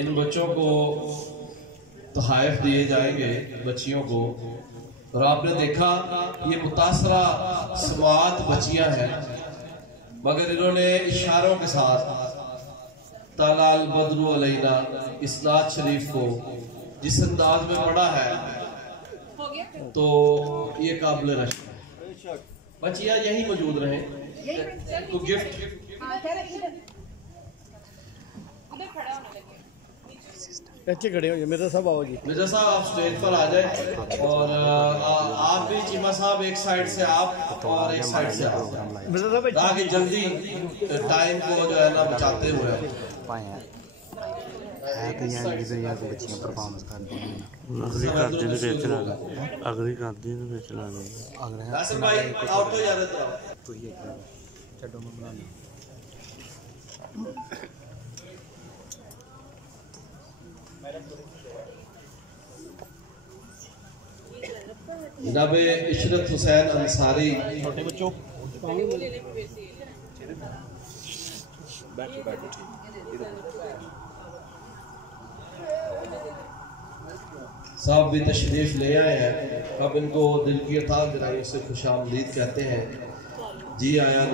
इन बच्चों को तोहफ़े दिए जाएंगे बच्चियों को। और आपने देखा ये मुतासरा समात बच्चियां हैं, मगर इन्होंने इशारों के साथ तालाल बदरू अलैना इस नात शरीफ को जिस अंदाज में पढ़ा है तो ये काबिल रश्क है। बच्चियां यही मौजूद रहें, तो गिफ्ट अच्छे खड़े हो मिर्जा साहब, आओ जी। मिर्जा साहब आप स्टेज पर आ जाए, और आप भी चीमा साहब एक साइड से आप और एक साइड से आप, मिर्जा साहब ताकि जल्दी टाइम को जो है ना बचाते हुए बच्चियां परफॉर्मेंस कर दी अगली कर दी भाई आउट हो जाते तो ये चड्डो में बनाना जनाब इशरत हुसैन अंसारी साहब भी तशरीफ ले आए हैं। अब इनको दिल की अता दिलाई से खुशामदीद कहते हैं। जी आया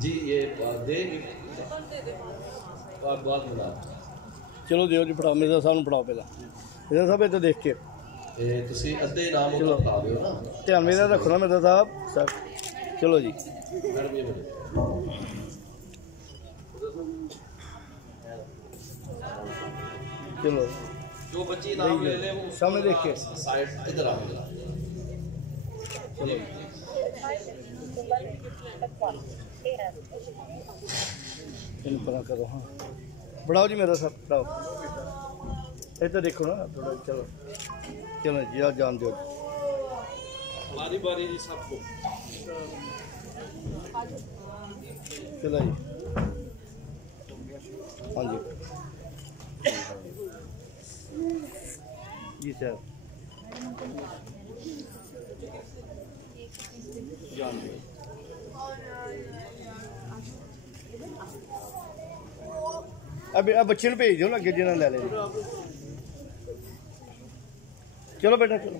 जी, ये देंगे बात बना। चलो दियो जी, फड़ाओ मिर्जा साहब नूं, फड़ाओ पहला मिर्जा साहब इधर देख के तुसी अद्धे नाम चलो पा दियो ना, ध्यान मेरा रखो ना मिर्जा साहब। चलो जी, चलो जो बच्ची नाम ले ले वो सामने देख के साइड इधर आ। चलो इन पर करो। हाँ बढ़ाओ जी मेरा साहब, बढ़ाओ इधर देखो ना थोड़ा। चलो चलो जी, आप जान दो बारी बारी जी सबको। चलो जी, हाँ जी जी सर जान दो। अब बच्चे ने भेज दो ना, अगे जिन्हें ले ले। चलो बेटा चलो।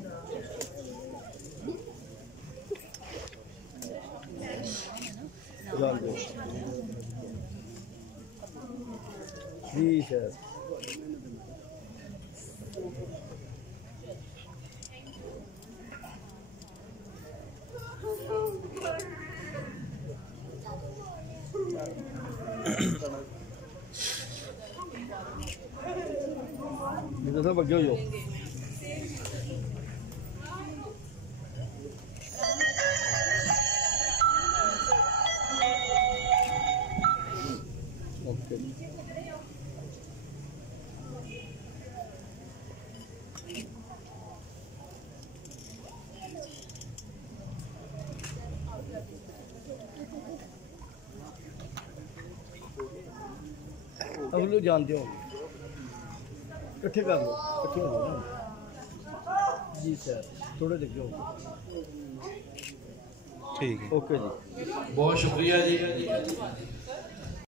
जान दो जी सर। मिर्जा साहब अगे हो जाओ। ओके अब लोग जानते हो, इकट्ठे कर लो, इकट्ठे हो जाओ ना जी सर। थोड़े देख लो, ठीक है, ओके जी, बहुत शुक्रिया जी।